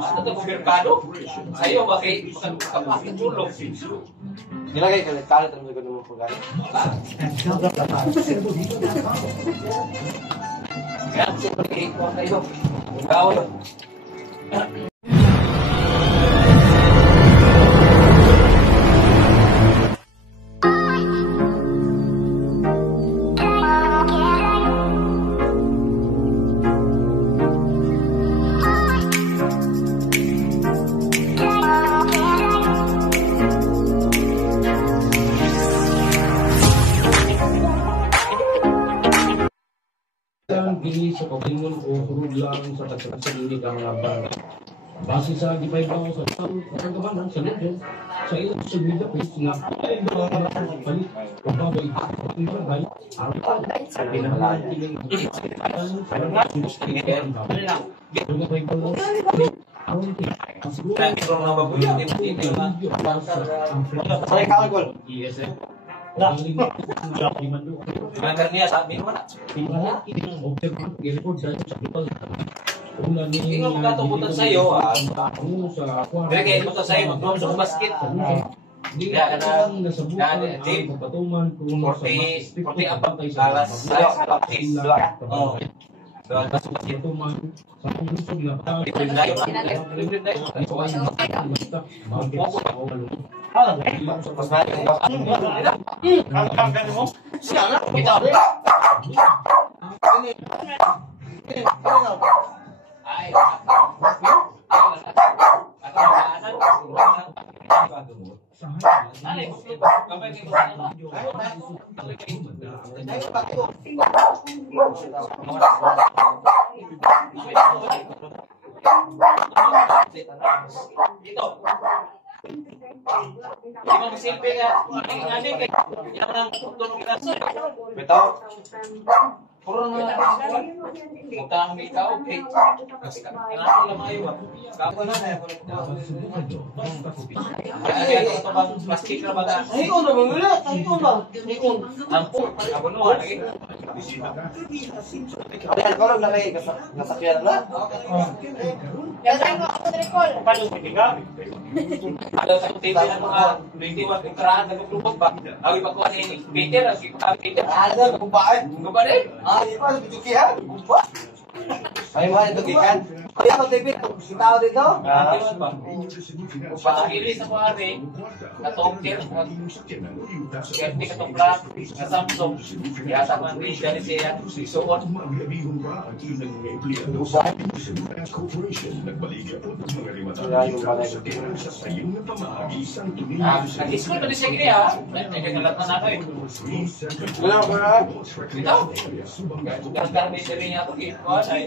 Ano ito kung merkado? Sa'yo, bakit kapag ng tulog? Nilagay kalit ang mga mo pagkain. Kaya, siyempre, ikaw kayo. Ikaw yun. Bili sa paglingon o kurog lang sa pagsasaginig ang mga barangay. Base sa gipay ba sa kagabanan sa London, sa ilang social media page nga ay mga palit o bagay ang barangay sa pinamalaan tiling Karniya sabi mo na. Ingat magkatubutan sa'yo, kaya kayo ito sa'yo, mag-room sa basket. Ya, karena tim 40 apa alas saya lapis oh alas itu mah Kurang utang ni kau okay. Kenapa lemah ayo? Kau na ya plastik na baga. Ay, ko na mamula. Ay, ko na. Ampun, apa no lagi? Ay, ko lang lagi nasakyan na. Ada satu TV na mga 21 entrada na grupo ba? Awi pa ko ni Peter, Peter. Ada kumpaan. Gubade? Ay, pa sa bijukihan. Kumpa. Ay, wala ito gikan. Ay, ako David, tao dito. Pakili sa mga rin, katongker, kerti katongkrak, na Samsung, yata man rin siya ni siya, suot. Nag-school pa din siya gini ha, nagkagalat na sa akin. Wala ko na. Ito, gagawin din rin niya ito,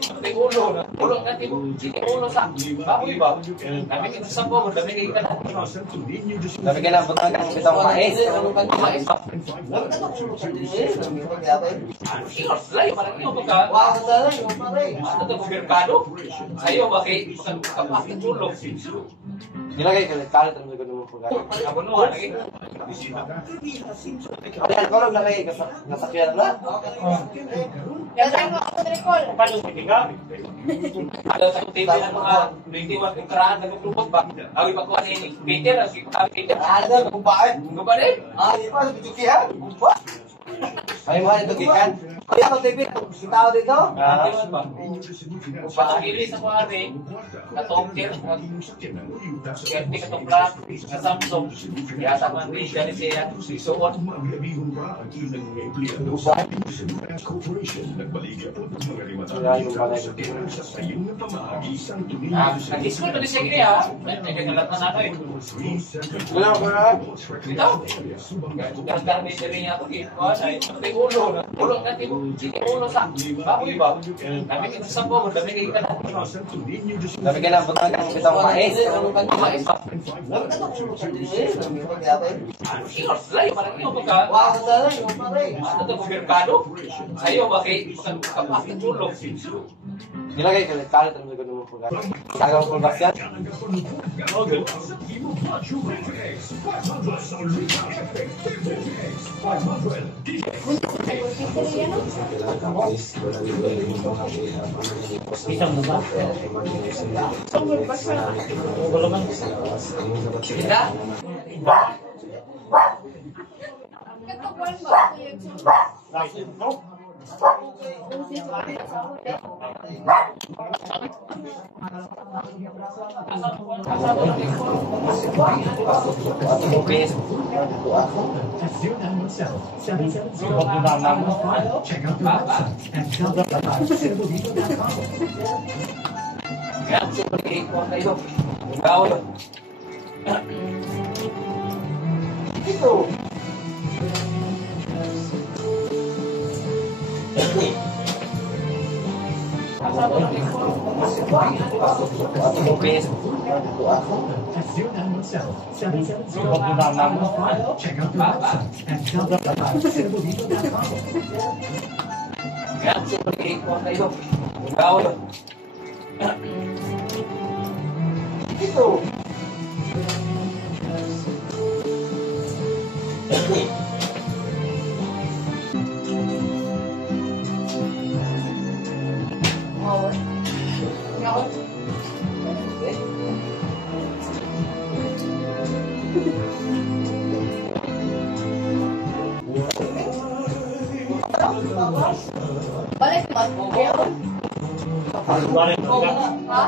pati ulo, ulo natin, ulo sa, baboy ba? Kami kita sa po, dami kita na. Dami ka na, punta kang bitang mais. Mais ba? Layo, parang iyo ka. Wow, talay, talay. Ano ito kung merkado? Sa'yo, bakit kapag ng tulog? Nilagay kalit ang mga mo pagkain. Ano no, lagi? Ay, ko lang lagi nasakyan na. Ada satu TV na mga 21 entrada na grupo ba? Awi pa ko ni Peter, Peter. Ada kumpaan. Gubade? Ay, pa sa bijukihan. Kumpa. Ay, wala ito gikan. Ay, ako David, tao dito. Pakili sa mga rin, katongker, kerti katongkrak, na Samsung, yata man rin siya ni siya, suot. Nag-school pa din siya gini ha, nagkagalat na sa akin. Wala ko na. Ito, gagawin din rin niya ito, pati ulo natin, ulo sa, baboy ba? Kami kita sa po, dami kita na. Dami ka na, punta kang bitang mais. Mais ba? Layo, parang iyo ka. Wow, talay, talay. Ano ito kung merkado? Sa'yo, bakit kapag ng tulog? Nilagay kalit ang mga mo Sagang pulbasyan. Isang mo ba? Wala man. Kita? Ito. Ito. Balik mo. Ha?